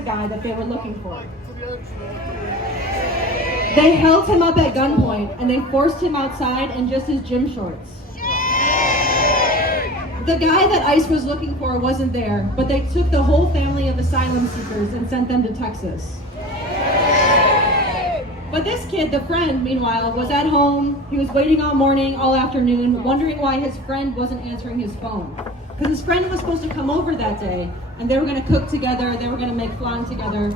guy that they were looking for. They held him up at gunpoint and they forced him outside in just his gym shorts. The guy that ICE was looking for wasn't there, but they took the whole family of asylum seekers and sent them to Texas. But this kid, the friend, meanwhile, was at home. He was waiting all morning, all afternoon, wondering why his friend wasn't answering his phone. Because his friend was supposed to come over that day, and they were going to cook together, they were going to make flan together.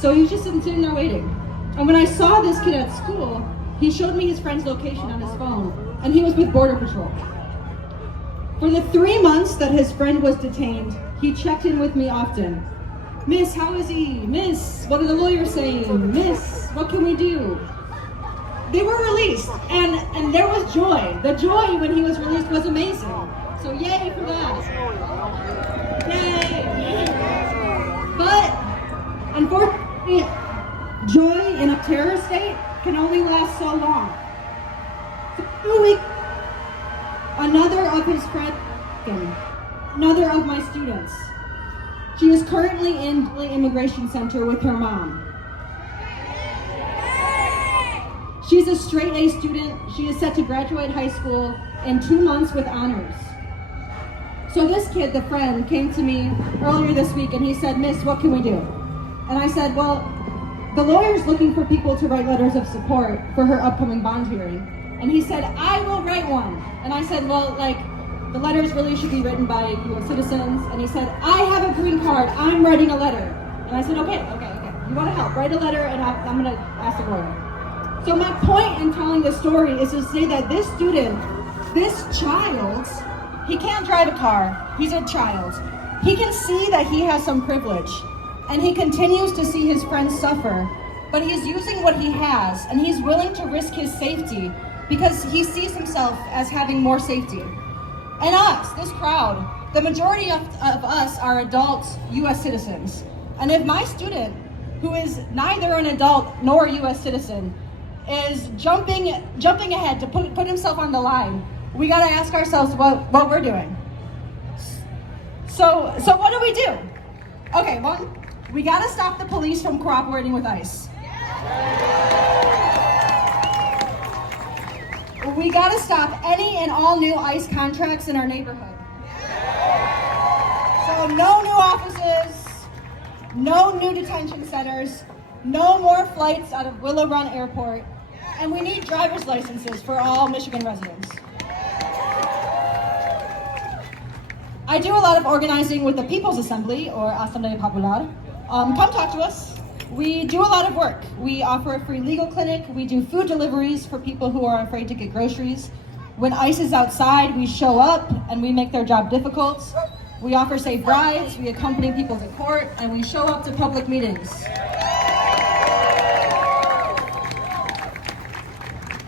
So he was just sitting there waiting. And when I saw this kid at school, he showed me his friend's location on his phone, and he was with Border Patrol. For the 3 months that his friend was detained, he checked in with me often. Miss, how is he? Miss, what are the lawyers saying? Miss, what can we do? They were released, and there was joy. The joy when he was released was amazing. So yay for that. Yay! But, unfortunately, joy in a terror state can only last so long. So 2 weeks, another of his friends, another of my students. She is currently in the immigration center with her mom. She's a straight A student. She is set to graduate high school in 2 months with honors. So this kid, the friend, came to me earlier this week and he said, Miss, what can we do? And I said, well, the lawyer's looking for people to write letters of support for her upcoming bond hearing. And he said, I will write one. And I said, well, the letters really should be written by U.S. citizens. And he said, I have a green card, I'm writing a letter. And I said, okay. You want to help, write a letter and I'm going to ask the lawyer. So my point in telling this story is to say that this student, this child, he can't drive a car, he's a child. He can see that he has some privilege and he continues to see his friends suffer, but he's using what he has and he's willing to risk his safety because he sees himself as having more safety. And us, this crowd, the majority of us are adult U.S. citizens. And if my student, who is neither an adult nor a U.S. citizen, is jumping ahead to put himself on the line, we gotta ask ourselves what we're doing. So what do we do? Okay, one, we gotta stop the police from cooperating with ICE. We gotta stop any and all new ICE contracts in our neighborhood. So no new offices, no new detention centers, no more flights out of Willow Run Airport, and we need driver's licenses for all Michigan residents. I do a lot of organizing with the People's Assembly, or Asamblea Popular. Come talk to us. We do a lot of work. We offer a free legal clinic. We do food deliveries for people who are afraid to get groceries. When ICE is outside, we show up and we make their job difficult. We offer safe rides, we accompany people to court, and we show up to public meetings.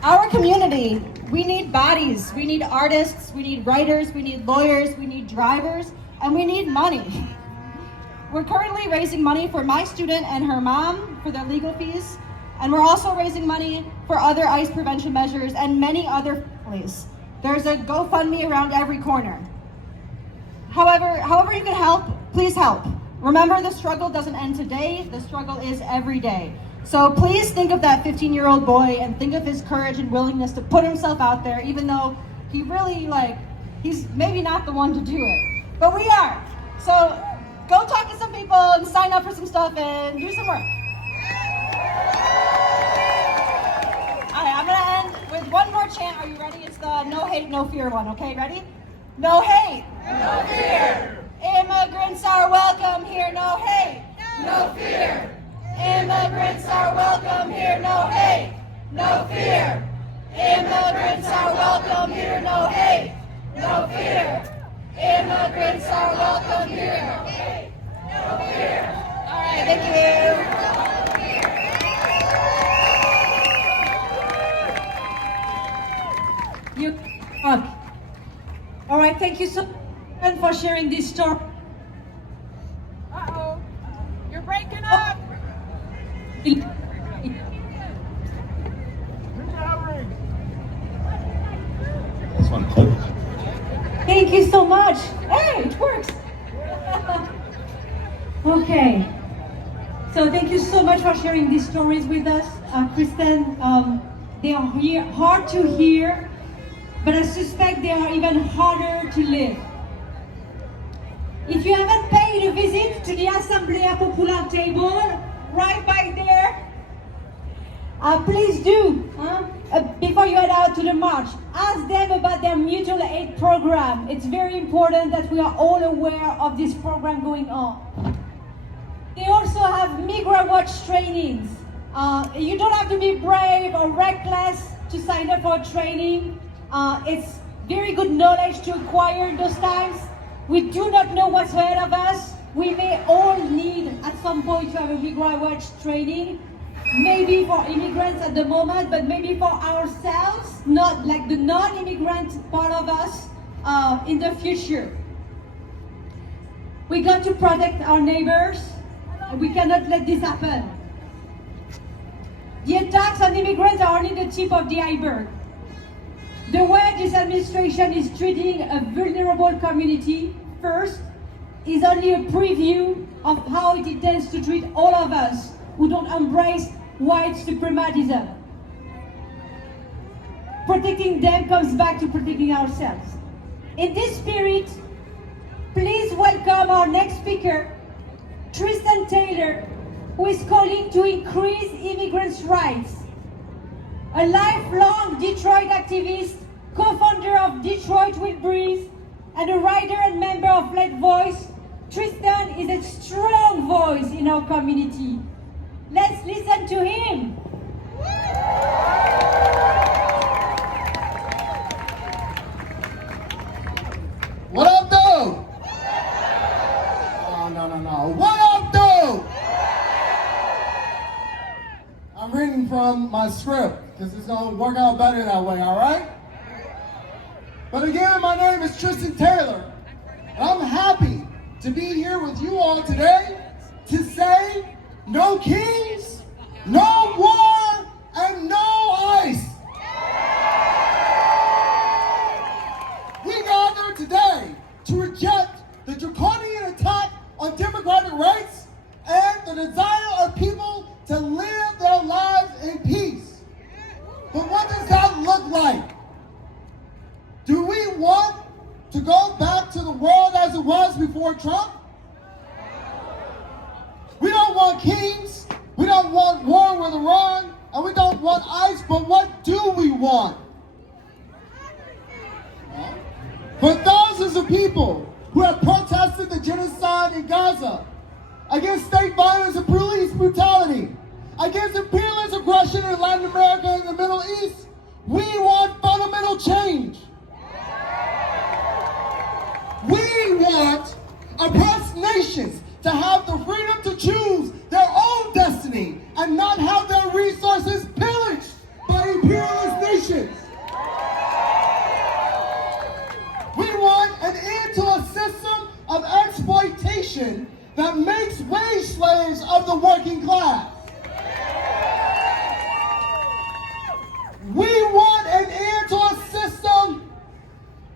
Our community, we need bodies, we need artists, we need writers, we need lawyers, we need drivers, and we need money. We're currently raising money for my student and her mom for their legal fees, and we're also raising money for other ICE prevention measures and many other families. There's a GoFundMe around every corner. However you can help, please help. Remember, the struggle doesn't end today, the struggle is every day. So please think of that 15-year-old boy and think of his courage and willingness to put himself out there, even though he really, he's maybe not the one to do it. But we are. So go talk to some people and sign up for some stuff and do some work. All right, I'm gonna end with one more chant. Are you ready? It's the no hate, no fear one, okay? Ready? No hate. No fear. Immigrants are welcome here, no hate. No fear. Immigrants are welcome here, no hate. No fear. Immigrants are welcome here, no hate. No fear. Immigrants are welcome here, no hate. No fear. All right, thank you. You all right, thank you so much for sharing this story. Uh-oh. You're breaking up. This one. Thank you so much. Hey, it works. Okay, So thank you so much for sharing these stories with us, Kristen. They are hard to hear, but I suspect they are even harder to live. If you haven't paid a visit to the Assemblea Popular table, right by there, please do. Before you head out to the march, ask them about their mutual aid program. It's very important that we are all aware of this program going on. They also have Migrant Watch trainings. You don't have to be brave or reckless to sign up for training. It's very good knowledge to acquire in those times. We do not know what's ahead of us. We may all need at some point to have a Migrant Watch training. Maybe for immigrants at the moment, but maybe for ourselves, not like the non-immigrant part of us in the future. We got to protect our neighbors. We cannot let this happen. The attacks on immigrants are only the tip of the iceberg. The way this administration is treating a vulnerable community first is only a preview of how it intends to treat all of us who don't embrace white supremacism. Protecting them comes back to protecting ourselves. In this spirit, please welcome our next speaker, Tristan Taylor, who is calling to increase immigrants' rights. A lifelong Detroit activist, co-founder of Detroit Will Breathe, and a writer and member of Let Voice, Tristan is a strong voice in our community. Let's listen to him. What up, though? Oh, no. What up, though? I'm reading from my script because it's going to work out better that way, all right? But again, my name is Tristan Taylor. And I'm happy to be here with you all today to say no kings, no war, and no ICE. We gather today to reject the draconian attack on democratic rights and the desire of people to live their lives in peace. But what does that look like? Do we want to go back to the world as it was before Trump? We don't want kings, we don't want war with Iran, and we don't want ICE, but what do we want? For thousands of people who have protested the genocide in Gaza, against state violence and police brutality, against imperialist aggression in Latin America and the Middle East, we want fundamental change. We want oppressed nations to have the freedom to choose their own destiny and not have their resources pillaged by imperialist nations. We want an end to a system of exploitation that makes wage slaves of the working class. We want an end to a system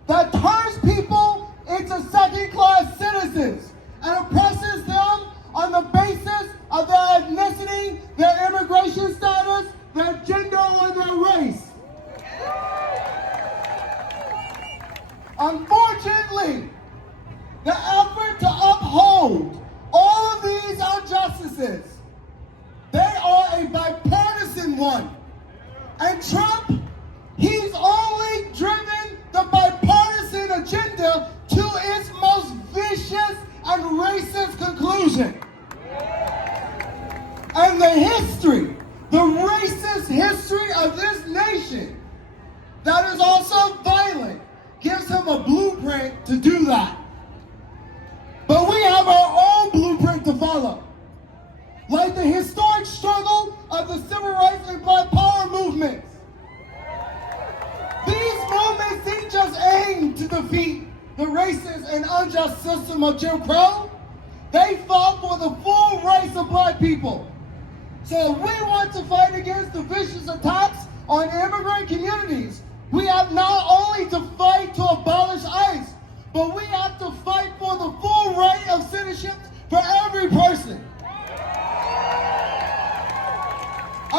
that turns people into second-class citizens and oppresses them on the basis of their ethnicity, their immigration status, their gender, or their race. Unfortunately, the effort to uphold all of these injustices, they are a bipartisan one. And Trump, he's only driven the bipartisan agenda to its most vicious and racist conclusion. And the history, the racist history of this nation that is also violent, gives him a blueprint to do that. But we have our own blueprint to follow. Like the historic struggle of the civil rights and Black Power movements. These movements didn't just aim to defeat the racist and unjust system of Jim Crow. They fought for the full rights of Black people. So if we want to fight against the vicious attacks on immigrant communities, we have not only to fight to abolish ICE, but we have to fight for the full right of citizenship for every person.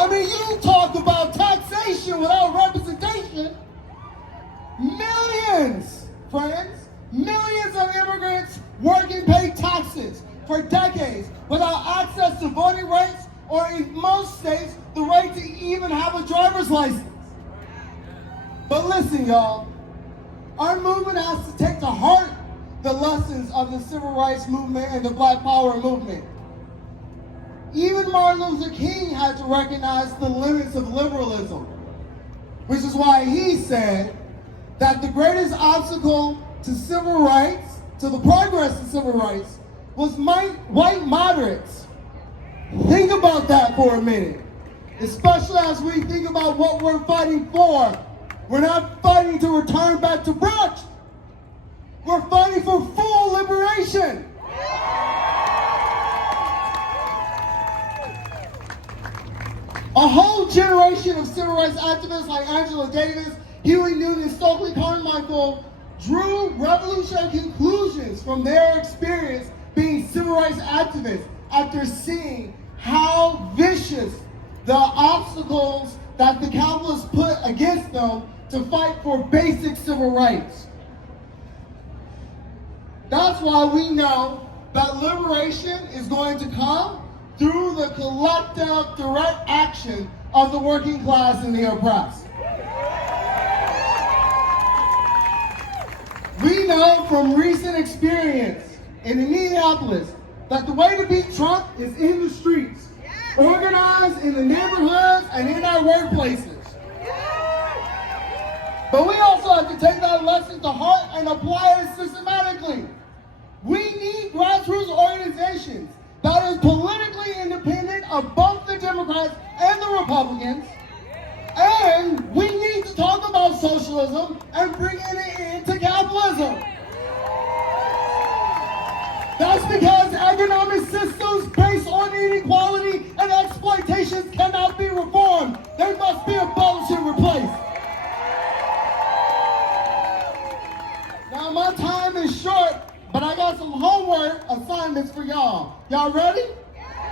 I mean, you talk about taxation without representation. Millions, friends, millions of immigrants working pay taxes for decades without access to voting rights or in most states, the right to even have a driver's license. But listen, y'all, our movement has to take to heart the lessons of the civil rights movement and the Black Power movement. Even Martin Luther King had to recognize the limits of liberalism, which is why he said that the greatest obstacle to civil rights, to the progress of civil rights, was white moderates. Think about that for a minute, especially as we think about what we're fighting for. We're not fighting to return back to brunch. We're fighting for full liberation. A whole generation of civil rights activists like Angela Davis, Huey Newton, Stokely Carmichael drew revolutionary conclusions from their experience being civil rights activists after seeing how vicious the obstacles that the capitalists put against them to fight for basic civil rights. That's why we know that liberation is going to come through the collective direct action of the working class and the oppressed. We know from recent experience in Minneapolis that the way to beat Trump is in the streets, organized in the neighborhoods and in our workplaces. But we also have to take that lesson to heart and apply it systematically. We need grassroots organizations that are politically independent of both the Democrats and the Republicans. And we need to talk about socialism and bring it into capitalism. That's because economic systems based on inequality and exploitation cannot be reformed. They must be abolished and replaced. Now my time is short, but I got some homework assignments for y'all. Y'all ready?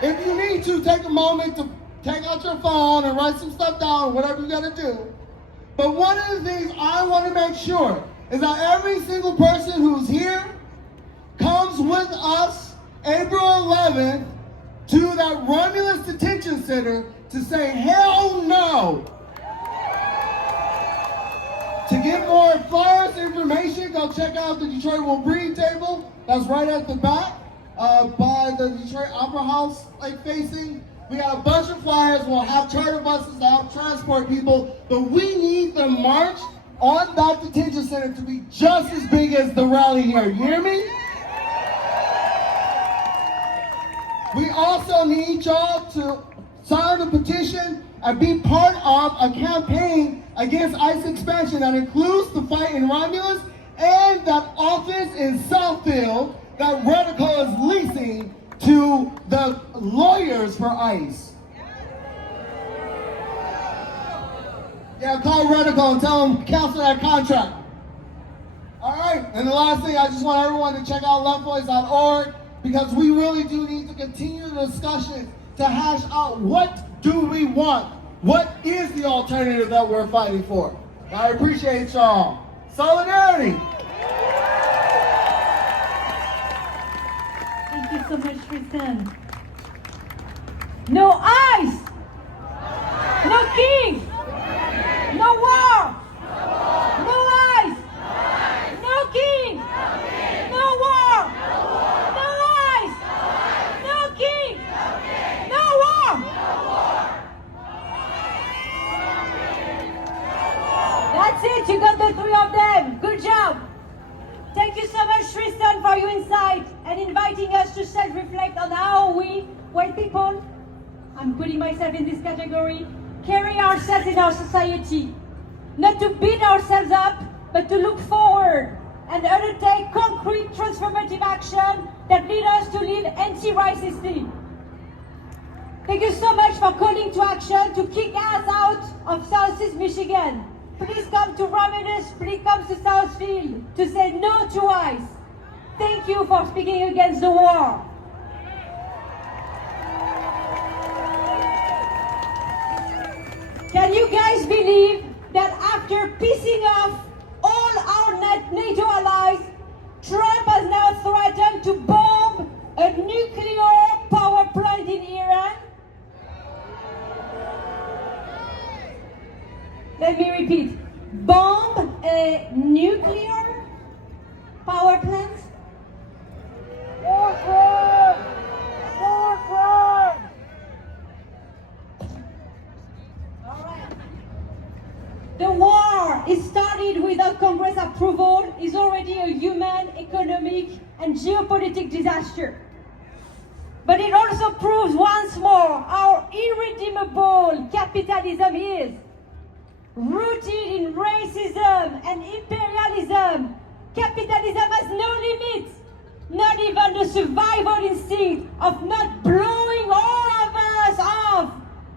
If you need to, take a moment to take out your phone and write some stuff down, whatever you gotta do. But one of the things I want to make sure is that every single person who's here comes with us April 11th to that Romulus Detention Center to say hell no. To get more flyers information, go check out the Detroit Will Breathe table. That's right at the back by the Detroit Opera House, like facing. We got a bunch of flyers. We'll have charter buses to help transport people, but we need the march on that detention center to be just as big as the rally here. You hear me? We also need y'all to sign the petition and be part of a campaign against ICE expansion that includes the fight in Romulus and that office in Southfield that Redical is leasing to the lawyers for ICE. Yeah, call Redical and tell them to cancel that contract. All right, and the last thing, I just want everyone to check out leftvoice.org because we really do need to continue the discussion to hash out what do we want? What is the alternative that we're fighting for? I appreciate y'all. Solidarity. Thank you so much, Tristan. No ICE! No king! No war! No ICE! No king! No war! No ICE! No king! No war! That's it, you got the three of them. Good job. Thank you so much, Tristan, for your insight and inviting us to self-reflect on how we, white people, I'm putting myself in this category, carry ourselves in our society. Not to beat ourselves up, but to look forward and undertake concrete transformative action that lead us to live anti-racistly. Thank you so much for calling to action to kick us out of Southeast Michigan. Please come to Romulus, please come to Southfield to say no to ICE. Thank you for speaking against the war. After pissing off all our NATO allies, Trump has now threatened to bomb a nuclear power plant in Iran. Let me repeat. Bomb a nuclear power plant? The war is started without Congress approval, is already a human, economic, and geopolitical disaster. But it also proves once more how irredeemable capitalism is. Rooted in racism and imperialism, capitalism has no limits, not even the survival instinct of not blowing all of us off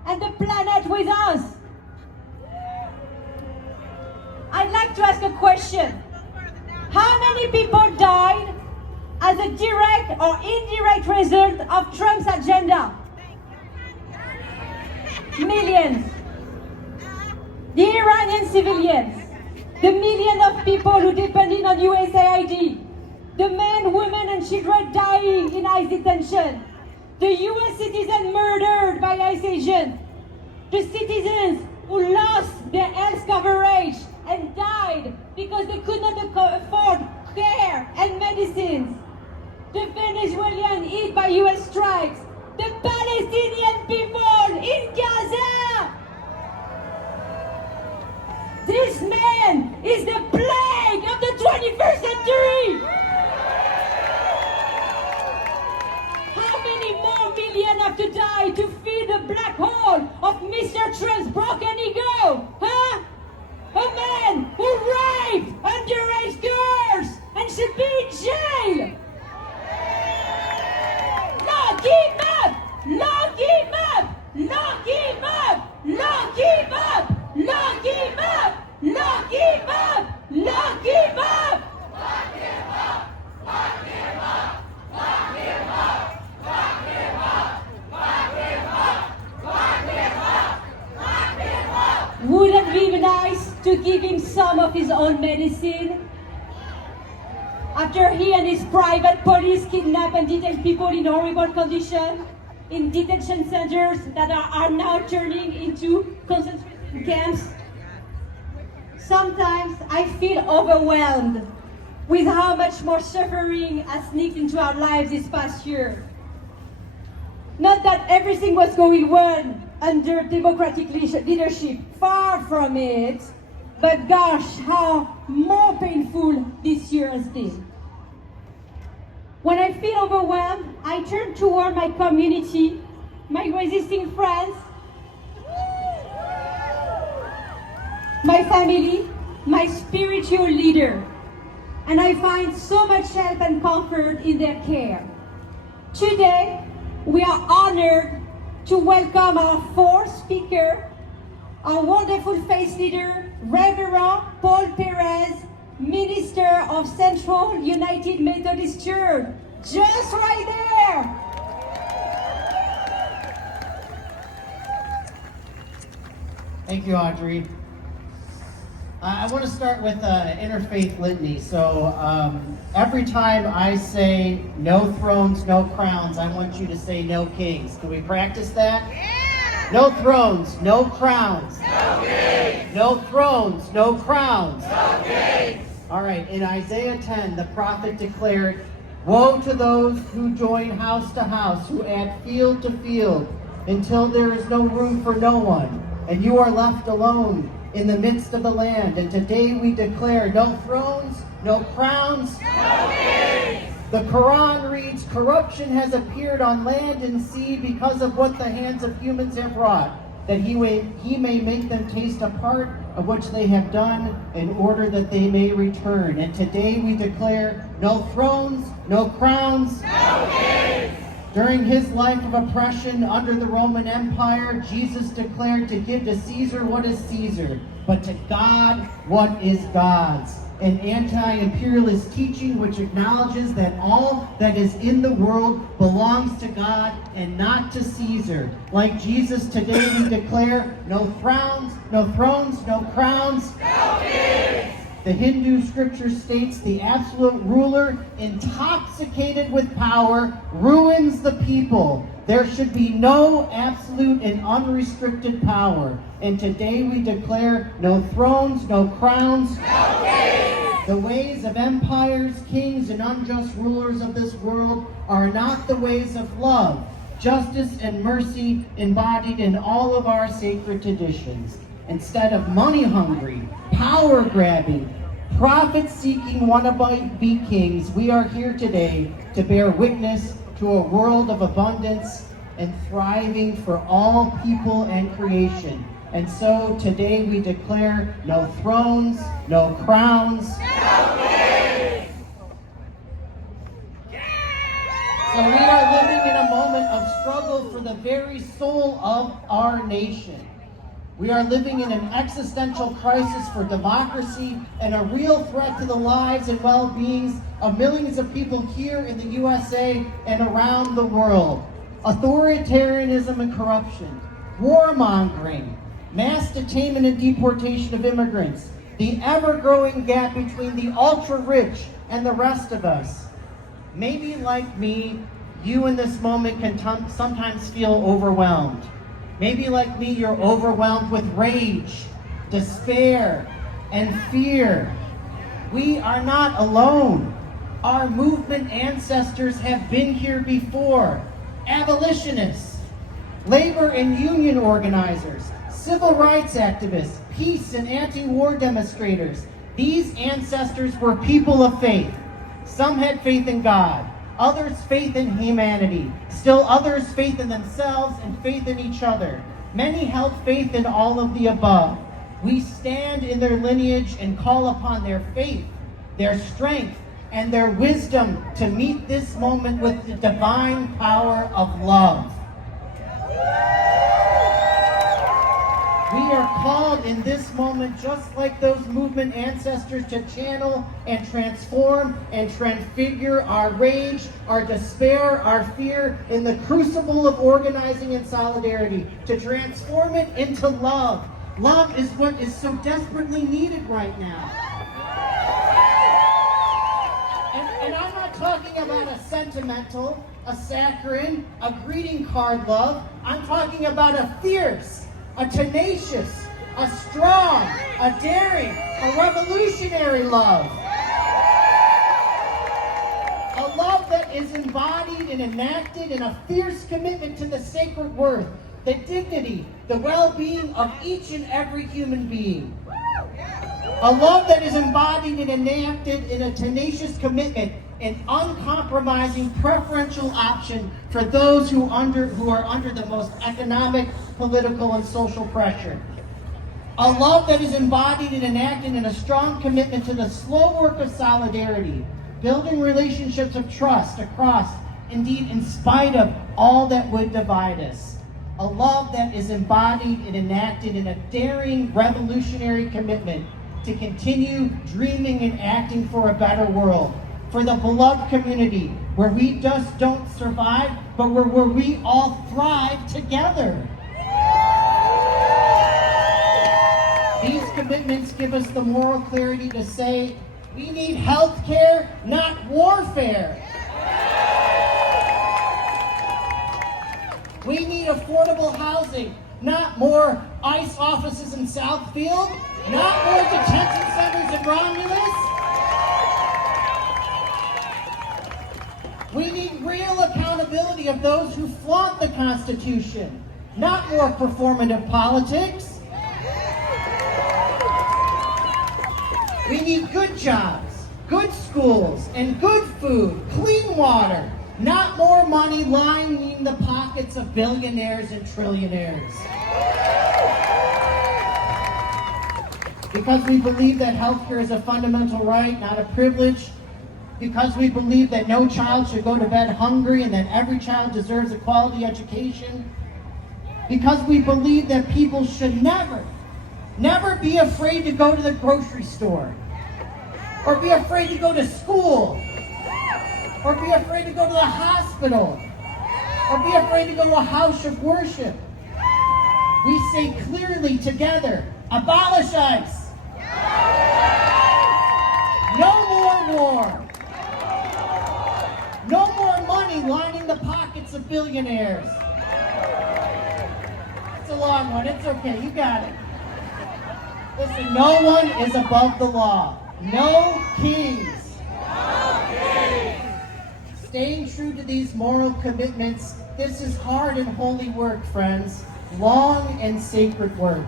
and the planet with us. I'd like to ask a question. How many people died as a direct or indirect result of Trump's agenda? Millions. The Iranian civilians, the millions of people who depended on USAID, the men, women, and children dying in ICE detention, the US citizens murdered by ICE agents, the citizens who lost their health coverage and died because they could not afford care and medicines, the Venezuelans hit by US strikes, the Palestinian people in Gaza. This man is the plague of the 21st century. How many more million have to die to fill the black hole of Mr. Trump's broken ego? Huh? A man who raped underage girls and should be in jail. Lock him up! Lock him up! Lock him up! Lock him up! Lock him up! Lock him up! Lock him up! Lock him up! Lock him up! Lock him up! Lock him up! Lock him up! Lock him up! Lock him up! Wouldn't it be nice to give him some of his own medicine? After he and his private police kidnap and detain people in horrible conditions, in detention centers that are now turning into concentration camps. Sometimes I feel overwhelmed with how much more suffering has sneaked into our lives this past year. Not that everything was going well under democratic leadership, far from it, but gosh, how more painful this year has been. When I feel overwhelmed, I turn toward my community, my resisting friends, my family, my spiritual leader, and I find so much help and comfort in their care. Today, we are honored to welcome our fourth speaker, our wonderful faith leader, Reverend Paul Perez, Minister of Central United Methodist Church, just right there. Thank you, Audrey. I want to start with interfaith litany. So every time I say no thrones, no crowns, I want you to say no kings. Can we practice that? Yeah! No thrones, no crowns. No kings! No thrones, no crowns. No kings! All right, in Isaiah 10, the prophet declared, "Woe to those who join house to house, who add field to field, until there is no room for no one, and you are left alone in the midst of the land." And today we declare no thrones, no crowns. No kings! The Quran reads, "Corruption has appeared on land and sea because of what the hands of humans have wrought, that he may make them taste a part of which they have done, in order that they may return." And today we declare no thrones, no crowns. No kings! During his life of oppression under the Roman Empire, Jesus declared to give to Caesar what is Caesar, but to God what is God's. an anti-imperialist teaching which acknowledges that all that is in the world belongs to God and not to Caesar. Like Jesus, today we declare no thrones, no crowns, No peace! The Hindu scripture states the absolute ruler, intoxicated with power, ruins the people. There should be no absolute and unrestricted power. And today we declare no thrones, no crowns. No peace! The ways of empires, kings, and unjust rulers of this world are not the ways of love, justice, and mercy embodied in all of our sacred traditions. Instead of money-hungry, power-grabbing, profit-seeking wannabe kings, we are here today to bear witness to a world of abundance and thriving for all people and creation. And so today we declare no thrones, no crowns. No peace! So we are living in a moment of struggle for the very soul of our nation. We are living in an existential crisis for democracy and a real threat to the lives and well-beings of millions of people here in the USA and around the world. Authoritarianism and corruption, warmongering, mass detainment and deportation of immigrants, the ever-growing gap between the ultra-rich and the rest of us. Maybe like me, you in this moment can sometimes feel overwhelmed. Maybe like me, you're overwhelmed with rage, despair, and fear. We are not alone. Our movement ancestors have been here before. Abolitionists, labor and union organizers, civil rights activists, peace and anti-war demonstrators. These ancestors were people of faith. Some had faith in God, others faith in humanity, still others faith in themselves and faith in each other. Many held faith in all of the above. We stand in their lineage and call upon their faith, their strength, and their wisdom to meet this moment with the divine power of love. We are called in this moment, just like those movement ancestors, to channel and transform and transfigure our rage, our despair, our fear in the crucible of organizing and solidarity, to transform it into love. Love is what is so desperately needed right now. And I'm not talking about a sentimental, a saccharine, a greeting card love. I'm talking about a fierce, a tenacious, a strong, a daring, a revolutionary love. A love that is embodied and enacted in a fierce commitment to the sacred worth, the dignity, the well-being of each and every human being. A love that is embodied and enacted in a tenacious commitment, an uncompromising preferential option for those who are under the most economic, political, and social pressure. A love that is embodied and enacted in a strong commitment to the slow work of solidarity, building relationships of trust across, indeed in spite of all that would divide us. A love that is embodied and enacted in a daring, revolutionary commitment to continue dreaming and acting for a better world, for the beloved community where we just don't survive, but where we all thrive together. These commitments give us the moral clarity to say, we need health care, not warfare. We need affordable housing, not more ICE offices in Southfield, not more detention centers in Romulus. We need real accountability of those who flaunt the Constitution, not more performative politics. We need good jobs, good schools, and good food, clean water, not more money lining the pockets of billionaires and trillionaires. Because we believe that healthcare is a fundamental right, not a privilege. Because we believe that no child should go to bed hungry and that every child deserves a quality education. Because we believe that people should never be afraid to go to the grocery store. or be afraid to go to school, or be afraid to go to the hospital, or be afraid to go to a house of worship. We say clearly together, abolish ICE. No more war. No more money lining the pockets of billionaires. It's a long one, it's okay, you got it. Listen, no one is above the law. No kings. No kings. Staying true to these moral commitments, this is hard and holy work, friends. Long and sacred work.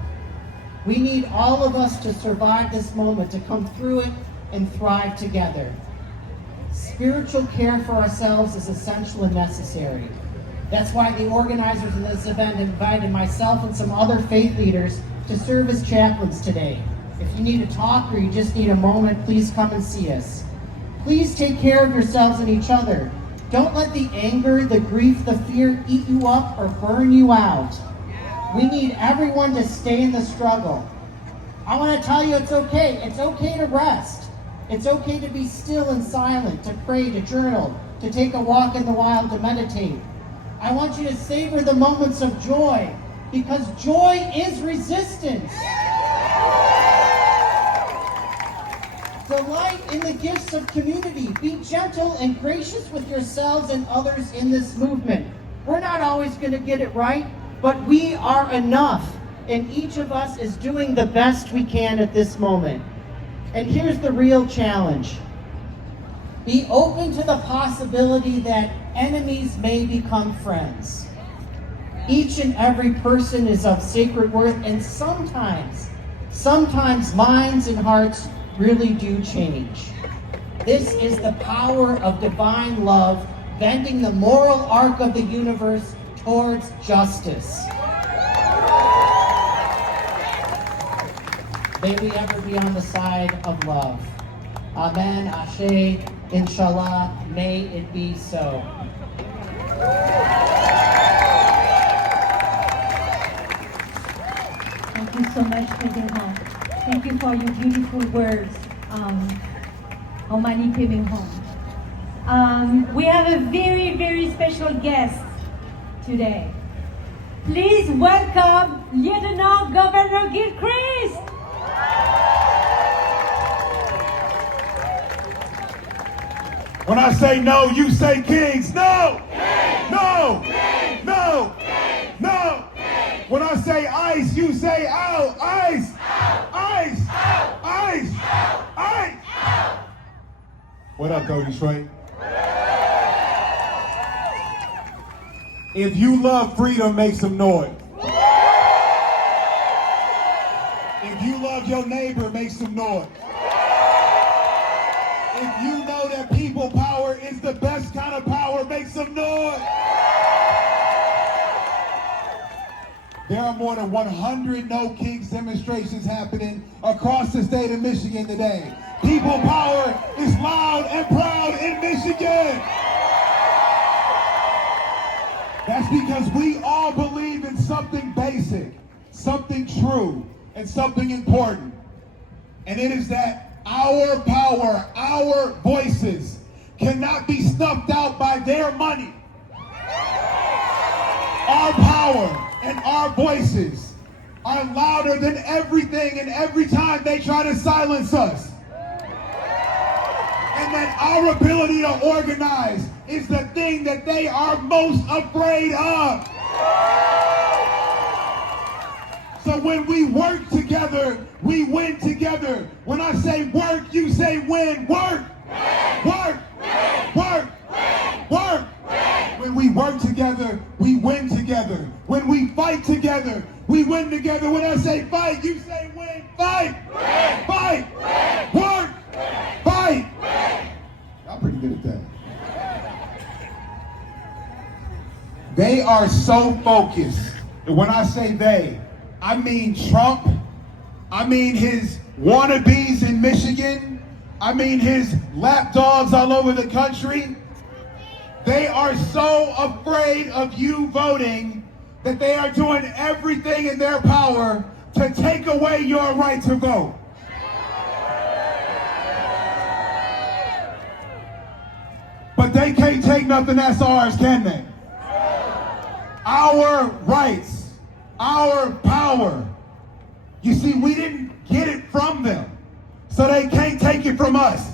We need all of us to survive this moment, to come through it and thrive together. Spiritual care for ourselves is essential and necessary. That's why the organizers of this event invited myself and some other faith leaders to serve as chaplains today. If you need to talk or you just need a moment, please come and see us. Please take care of yourselves and each other. Don't let the anger, the grief, the fear eat you up or burn you out. We need everyone to stay in the struggle. I want to tell you it's okay. It's okay to rest. It's okay to be still and silent, to pray, to journal, to take a walk in the wild, to meditate. I want you to savor the moments of joy, because joy is resistance. Delight in the gifts of community. Be gentle and gracious with yourselves and others in this movement. We're not always going to get it right, but we are enough, and each of us is doing the best we can at this moment. And here's the real challenge. Be open to the possibility that enemies may become friends. Each and every person is of sacred worth, and sometimes minds and hearts really do change. This is the power of divine love, bending the moral arc of the universe towards justice. May we ever be on the side of love. Amen, Ashe, Inshallah, may it be so. Thank you so much, President. Thank you for your beautiful words on Money Coming Home. We have a very, very special guest today. Please welcome Lieutenant Governor Gilchrist. When I say no, you say kings. No! Kings! No! Kings! No! Kings! No! Kings! When I say ice, you say out. Ice! Out! Ice! Out! Ice! Out! Ice! Out! What up, though, Detroit? If you love freedom, make some noise. If you love your neighbor, make some noise. If you know that people power is the best kind of power, make some noise. There are more than 100 No Kings demonstrations happening across the state of Michigan today. People power is loud and proud in Michigan. That's because we all believe in something basic, something true, and something important. And it is that our power, our voices cannot be snuffed out by their money. Our power and our voices are louder than everything and every time they try to silence us. And that our ability to organize is the thing that they are most afraid of. So when we work together, we win together. When I say work, you say win. Work! Work! Work! Work! When we work together, we win together. When we fight together, we win together. When I say fight, you say win. Fight! Fight! Work! Fight! Y'all pretty good at that. They are so focused. And when I say they, I mean Trump. I mean his wannabes in Michigan. I mean his lapdogs all over the country. They are so afraid of you voting that they are doing everything in their power to take away your right to vote. But they can't take nothing that's ours, can they? Our rights, our power. You see, we didn't get it from them, so they can't take it from us.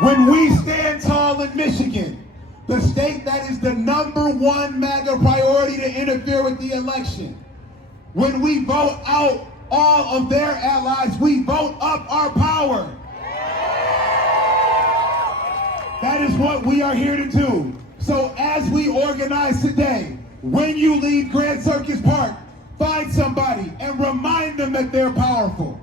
When we stand tall in Michigan, the state that is the #1 MAGA priority to interfere with the election, when we vote out all of their allies, we vote up our power. That is what we are here to do. So as we organize today, when you leave Grand Circus Park, find somebody and remind them that they're powerful.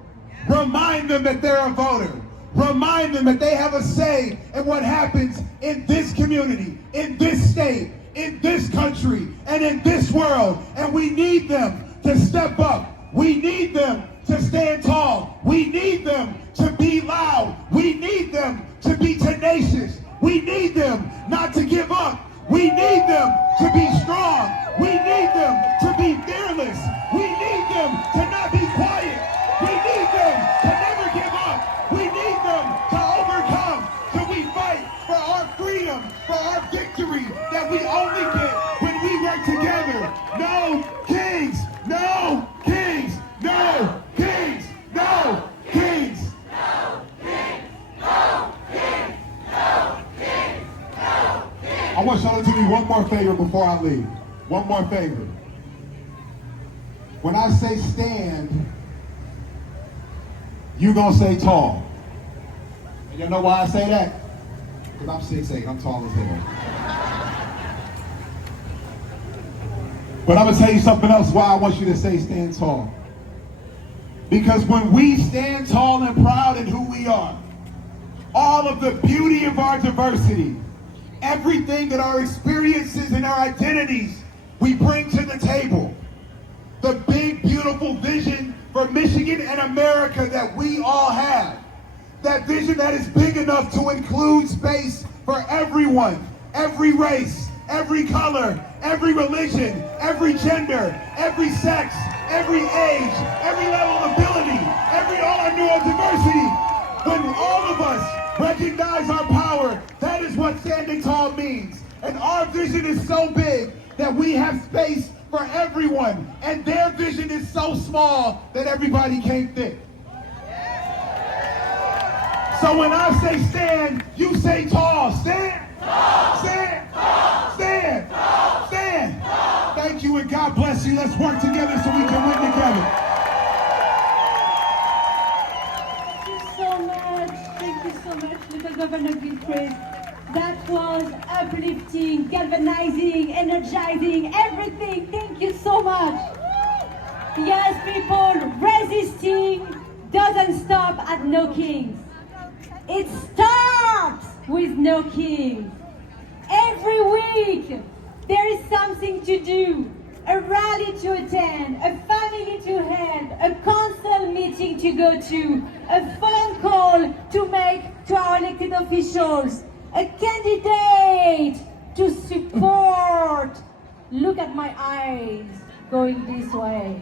Remind them that they're a voter. Remind them that they have a say in what happens in this community, in this state, in this country, and in this world. And we need them to step up. We need them to stand tall. We need them to be loud. We need them to be tenacious. We need them not to give up. We need them to be strong. We need them to be fearless. We need them to not be quiet. We need them to never give up. We need them to overcome till we fight for our freedom, for our victory that we only get when we work together. No kings, no kings, no kings, no kings. I want y'all to do me one more favor before I leave. One more favor. When I say stand, you gonna say tall. And y'all know why I say that? Because I'm 6'8", I'm tall as hell. But I'm gonna tell you something else why I want you to say stand tall. Because when we stand tall and proud in who we are, all of the beauty of our diversity, everything that our experiences and our identities we bring to the table, the big, beautiful vision for Michigan and America that we all have, that vision that is big enough to include space for everyone, every race, every color, every religion, every gender, every sex, every age, every level of ability, all our neurodiversity. When all of us recognize our power, that is what standing tall means. And our vision is so big that we have space for everyone. And their vision is so small that everybody can't fit. So when I say stand, you say tall. Stand. Stand. Stand. Stand. Thank you and God bless you. Let's work together so we can win together. Thank you so much, Little Governor Gilchrist. That was uplifting, galvanizing, energizing, everything. Thank you so much. Yes, people, resisting doesn't stop at no kings. It starts with no kings. Every week, there is something to do. A rally to attend, a family to help, a council meeting to go to, a phone call to make to our elected officials, a candidate to support. Look at my eyes going this way.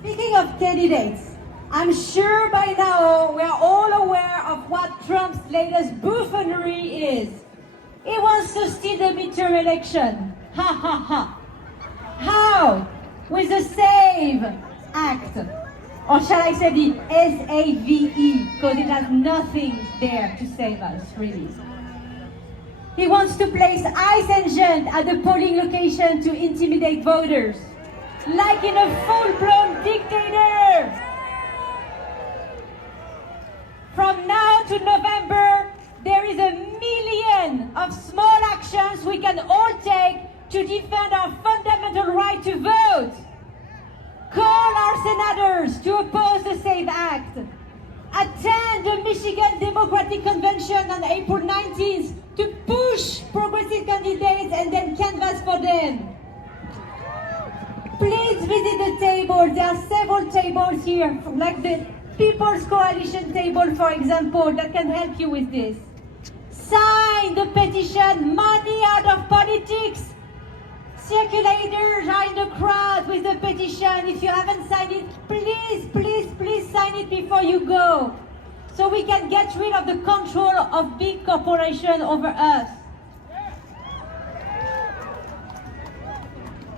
Speaking of candidates, I'm sure by now we are all aware of what Trump's latest buffoonery is. He wants to steal the midterm election. Ha ha ha. How? With the SAVE Act. Or shall I say the SAVE, because it has nothing there to save us, really. He wants to place ICE agents at the polling location to intimidate voters, like in a full-blown dictator. From now to November, there is 1 million of small actions we can all take to defend our fundamental right to vote. Call our senators to oppose the SAVE Act. Attend the Michigan Democratic Convention on April 19th to push progressive candidates and then canvass for them. Please visit the table. There are several tables here, like the People's Coalition table, for example, that can help you with this. Sign the petition, Money Out of Politics. Circulators are in the crowd with the petition. If you haven't signed it, please, please, please sign it before you go. so we can get rid of the control of big corporations over us.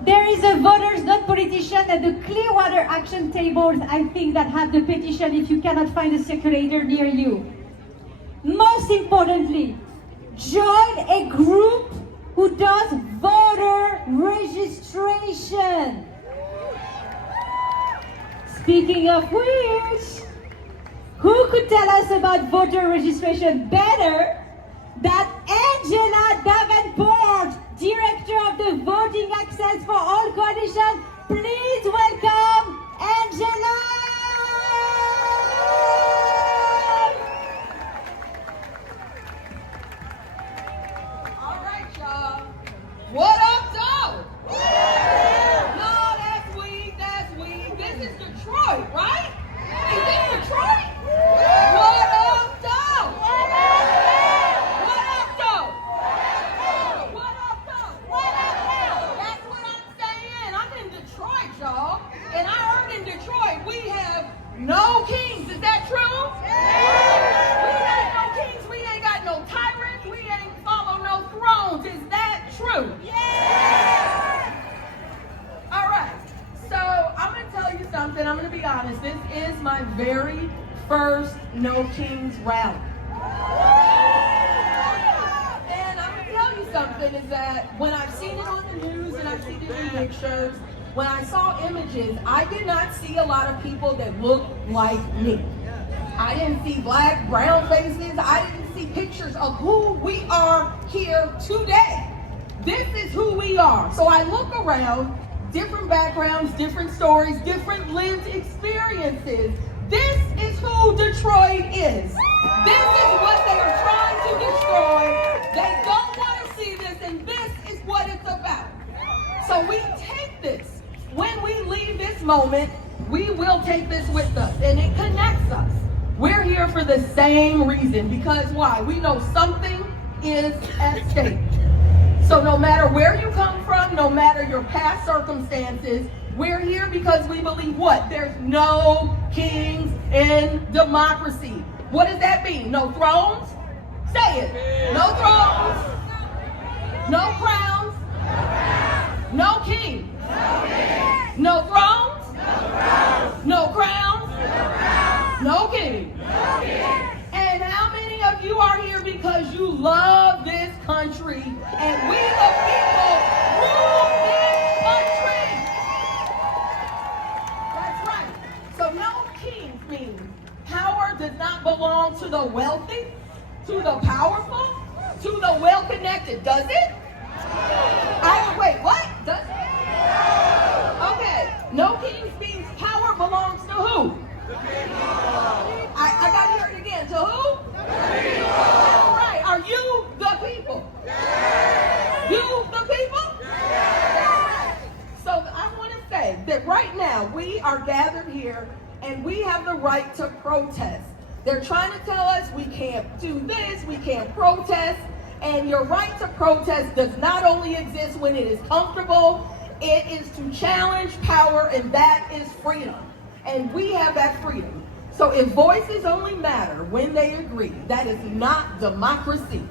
There is a voters, not politicians, at the Clearwater Action tables, I think, that have the petition if you cannot find a circulator near you. Most importantly, join a group who does voter registration. Speaking of which, who could tell us about voter registration better than Angela Davenport, Director of the Voting Access for All Coalition? Please welcome Angela! All right, y'all. What up, though? No, that's weak, that's weak. This is Detroit, right? Is this Detroit? What up, though? What up, though? What up, though? That's what I'm saying. I'm in Detroit, y'all. And I heard in Detroit we have no kings. Is that true? We got no kings. We ain't got no tyrants. We ain't follow no thrones. Is that true? All right. So I'm going to tell you something. I'm going to be honest. This is my very first No Kings rally. And I'm going to tell you something is that when I've seen it on the news and I've seen it in pictures, when I saw images, I did not see a lot of people that looked like me. I didn't see black, brown faces. I didn't see pictures of who we are here today. This is who we are. So I look around, different backgrounds, different stories, different lived experiences. This is who Detroit is. This is what they are trying to destroy. They don't want to see this, and this is what it's about. So we take this. When we leave this moment, we will take this with us, and it connects us. We're here for the same reason, because why? We know something is at stake. So no matter where you come from, no matter your past circumstances, we're here because we believe what? There's no kings in democracy. What does that mean? No thrones? Say it. No thrones. No crowns. No king. No thrones. No crowns. No king. And how many of you are here because you love this country and we the people rule this country? That's right. So no kings means power does not belong to the wealthy, to the powerful, to the well-connected. Does it? Wait, what? Does it? Okay. No kings means power belongs to who? I got to hear it again. To who? That's right. Are you the people? You the people? So I want to say that right now we are gathered here and we have the right to protest. They're trying to tell us we can't do this, we can't protest. And your right to protest does not only exist when it is comfortable, it is to challenge power, and that is freedom. And we have that freedom. So if voices only matter when they agree, that is not democracy.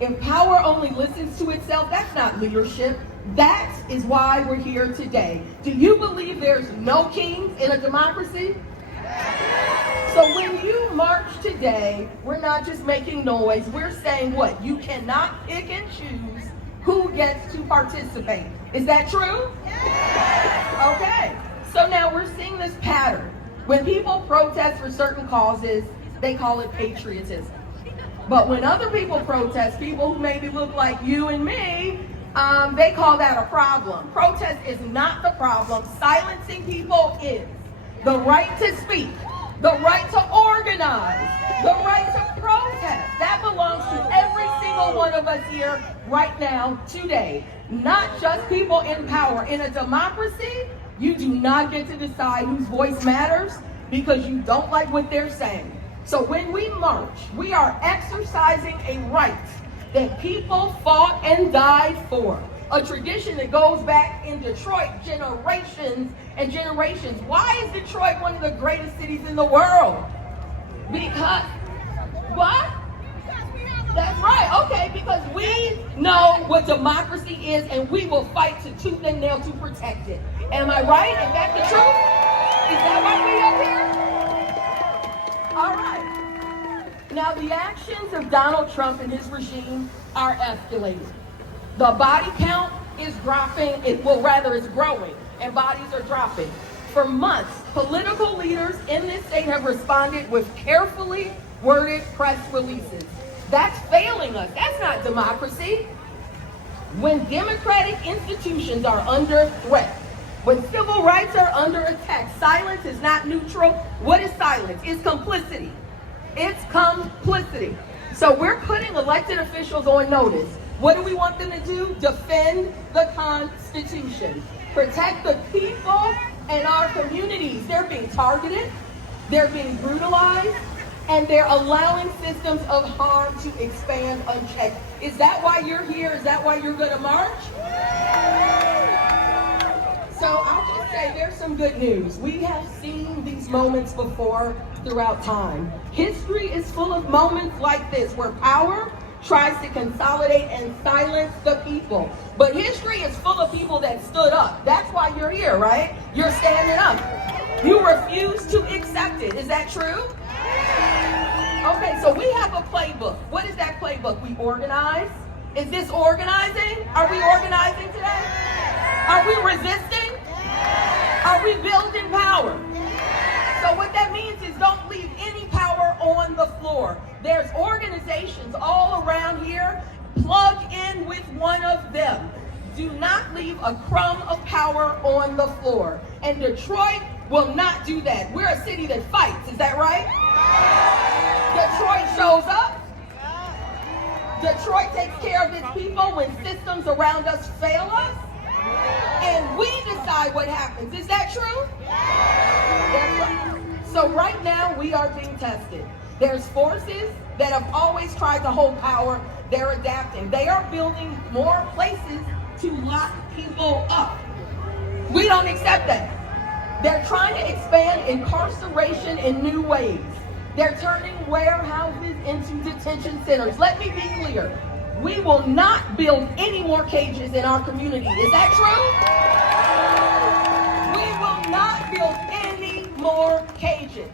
If power only listens to itself, that's not leadership. That is why we're here today. Do you believe there's no kings in a democracy? So when you march today, we're not just making noise. We're saying what? You cannot pick and choose who gets to participate. Is that true? Okay. So now we're seeing this pattern. When people protest for certain causes, they call it patriotism. But when other people protest, people who maybe look like you and me, they call that a problem. Protest is not the problem. Silencing people is. The right to speak, the right to organize, the right to protest, that belongs to every single one of us here right now, today. Not just people in power. In a democracy, you do not get to decide whose voice matters because you don't like what they're saying. So when we march, we are exercising a right that people fought and died for. A tradition that goes back in Detroit generations and generations. Why is Detroit one of the greatest cities in the world? Because, what? That's right, okay, because we know what democracy is and we will fight to tooth and nail to protect it. Am I right? Is that the truth? Is that why we up here? All right. Now, the actions of Donald Trump and his regime are escalating. The body count is dropping, it's growing, and bodies are dropping. For months, political leaders in this state have responded with carefully worded press releases. That's failing us. That's not democracy. When democratic institutions are under threat, when civil rights are under attack, silence is not neutral. What is silence? It's complicity. It's complicity. So we're putting elected officials on notice. What do we want them to do? Defend the Constitution. Protect the people and our communities. They're being targeted. They're being brutalized. And they're allowing systems of harm to expand unchecked. Is that why you're here? Is that why you're going to march? So I'll just say there's some good news. We have seen these moments before throughout time. History is full of moments like this where power tries to consolidate and silence the people. But history is full of people that stood up. That's why you're here, right? You're standing up. You refuse to accept it. Is that true? Okay, so we have a playbook. What is that playbook? We organize. Is this organizing? Are we organizing today? Are we resisting? Are we building power? So what that means is don't leave any power on the floor. There's organizations all around here. Plug in with one of them. Do not leave a crumb of power on the floor. And Detroit will not do that. We're a city that fights. Is that right? Detroit shows up. Detroit takes care of its people when systems around us fail us. And we decide what happens. Is that true? That's right. So right now we are being tested. There's forces that have always tried to hold power. They're adapting. They are building more places to lock people up. We don't accept that. They're trying to expand incarceration in new ways. They're turning warehouses into detention centers. Let me be clear. We will not build any more cages in our community. Is that true? We will not build any more cages.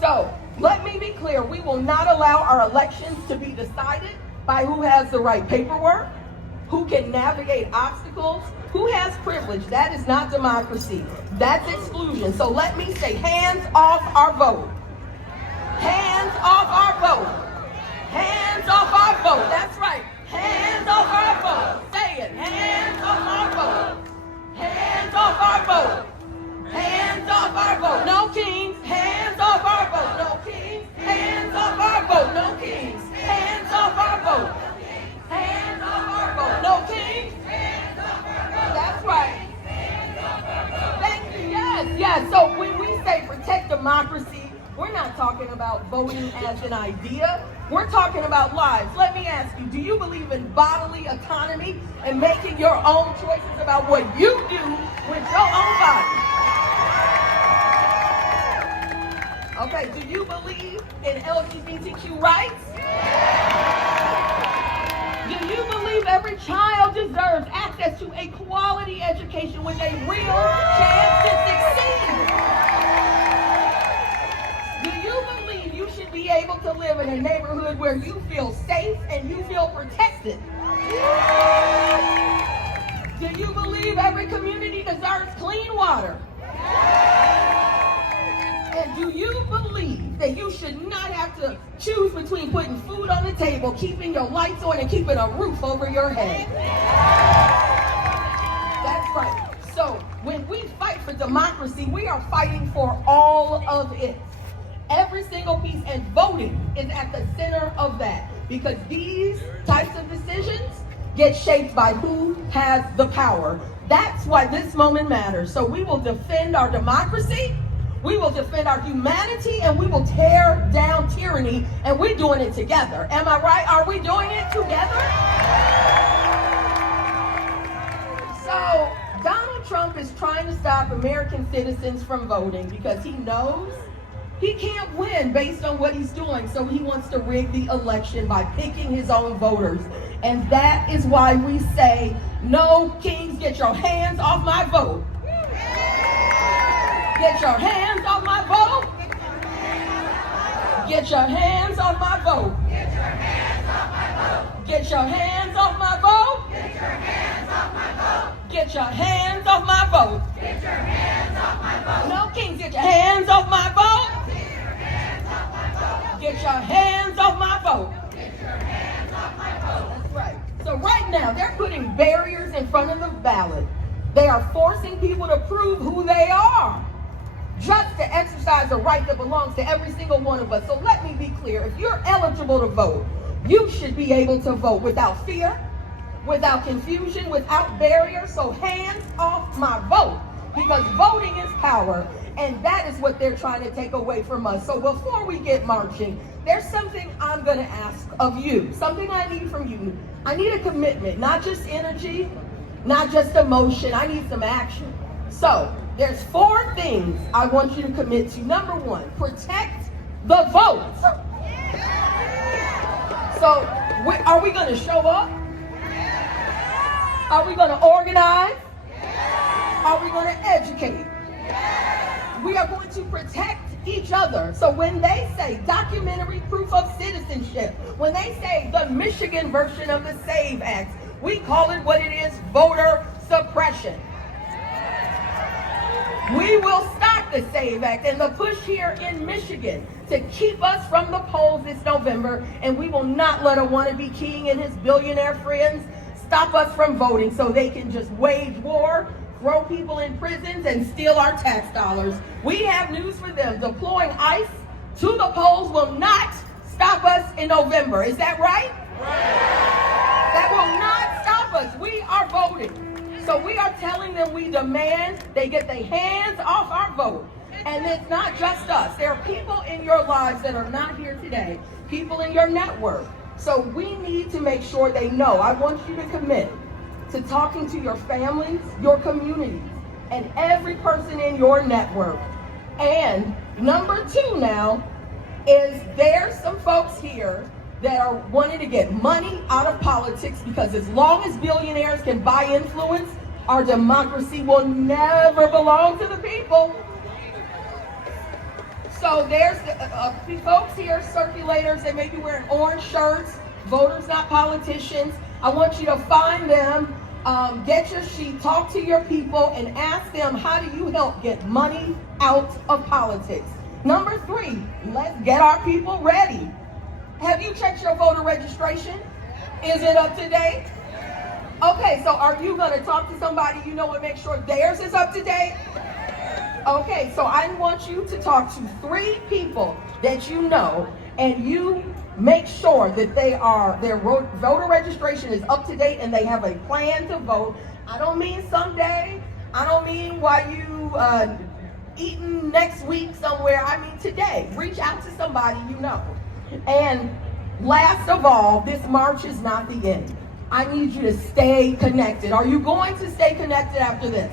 So, let me be clear. We will not allow our elections to be decided by who has the right paperwork, who can navigate obstacles, who has privilege. That is not democracy. That's exclusion. So let me say, hands off our vote. Hands off our vote. Hands off our vote. That's right. Hands off our vote. Say it. Hands off our vote. Hands off our vote. Hands off our vote. No kings. Hands off our vote. No kings. Hands off our vote. No kings. Hands off our vote. Hands off our vote. No kings. That's right. Thank you. Yes, yes. So when we say protect democracy, we're not talking about voting as an idea. We're talking about lives. Let me ask you, do you believe in bodily autonomy and making your own choices about what you do with your own body? Okay, do you believe in LGBTQ rights? Do you believe every child deserves access to a quality education with a real chance to succeed? Do you believe you should be able to live in a neighborhood where you feel safe and you feel protected? Do you believe every community deserves clean water? And do you believe that you should not have to choose between putting food on the table, keeping your lights on, and keeping a roof over your head? That's right. So when we fight for democracy, we are fighting for all of it. Every single piece, and voting is at the center of that. Because these types of decisions get shaped by who has the power. That's why this moment matters. So we will defend our democracy. We will defend our humanity, and we will tear down tyranny, and we're doing it together. Am I right? Are we doing it together? So Donald Trump is trying to stop American citizens from voting because he knows He can't win based on what he's doing, so he wants to rig the election by picking his own voters. And that is why we say, no, Kings, get your hands off my vote. Get your hands off my vote. Get your hands off my vote. Get your hands off my vote. Get your hands off my vote. Get your hands off my vote. No, Kings, get your hands off my vote. Get your hands off my vote. Get your hands off my vote. That's right. So right now, they're putting barriers in front of the ballot. They are forcing people to prove who they are, just to exercise a right that belongs to every single one of us. So let me be clear. If you're eligible to vote, you should be able to vote without fear, without confusion, without barrier. So hands off my vote, because voting is power, and that is what they're trying to take away from us. So before we get marching, there's something I'm going to ask of you, something I need from you. I need a commitment, not just energy, not just emotion. I need some action. So there's 4 things I want you to commit to. Number 1, protect the vote. So are we going to show up? Are we going to organize? Are we going to educate? We are going to protect each other. So when they say documentary proof of citizenship, when they say the Michigan version of the SAVE Act, we call it what it is, voter suppression. We will stop the SAVE Act and the push here in Michigan to keep us from the polls this November, and we will not let a wannabe king and his billionaire friends stop us from voting so they can just wage war, throw people in prisons, and steal our tax dollars. We have news for them. Deploying ICE to the polls will not stop us in November. Is that right? That will not stop us. We are voting. So we are telling them we demand they get their hands off our vote. And it's not just us. There are people in your lives that are not here today, people in your network. So we need to make sure they know. I want you to commit to talking to your families, your communities, and every person in your network. And number 2 now is there's some folks here that are wanting to get money out of politics, because as long as billionaires can buy influence, our democracy will never belong to the people. So there's folks here, circulators, they may be wearing orange shirts, voters not politicians. I want you to find them, get your sheet, talk to your people, and ask them, how do you help get money out of politics? Number 3, let's get our people ready. Have you checked your voter registration? Is it up to date? Okay, so are you going to talk to somebody you know and make sure theirs is up to date? Okay, so I want you to talk to 3 people that you know, and you make sure that their voter registration is up to date and they have a plan to vote. I don't mean someday. I don't mean while you eating next week somewhere. I mean today. Reach out to somebody you know. And last of all, this march is not the end. I need you to stay connected. Are you going to stay connected after this?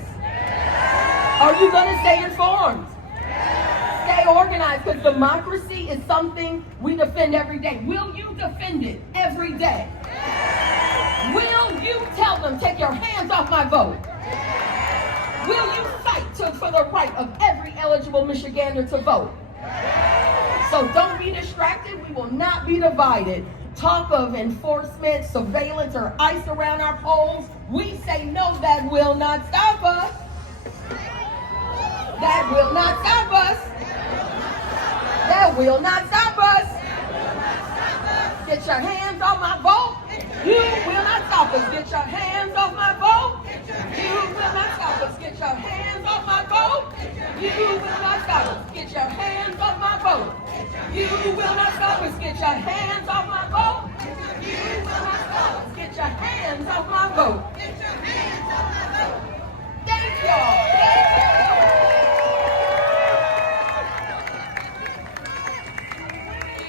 Are you going to stay informed? Stay organized, because democracy is something we defend every day. Will you defend it every day? Will you tell them, take your hands off my vote? Will you fight for the right of every eligible Michigander to vote? So don't be distracted. We will not be divided. Talk of enforcement, surveillance, or ICE around our polls. We say no, that will not stop us. That will not stop us. That will not stop us. Get your hands off my vote. You will not stop us. Get your hands off my vote. You will not stop us. Get your hands off my vote. You will not stop us. Get your hands off my vote. You will not stop us. Get your hands off my vote. You will not stop us. Get your hands off my vote. Thank y'all. Thank you.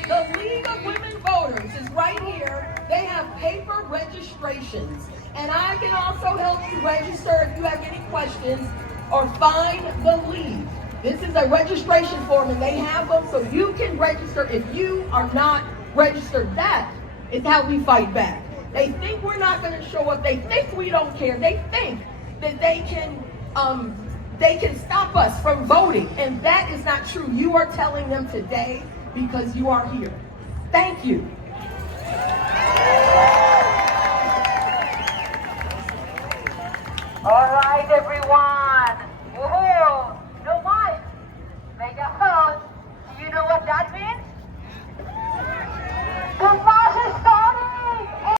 The League of Women Voters is right here. They have paper registrations. And I can also help you register if you have any questions, or find the League. This is a registration form, and they have them so you can register if you are not registered. That is how we fight back. They think we're not going to show up. They think we don't care. They think that they can stop us from voting, and that is not true. You are telling them today because you are here. Thank you.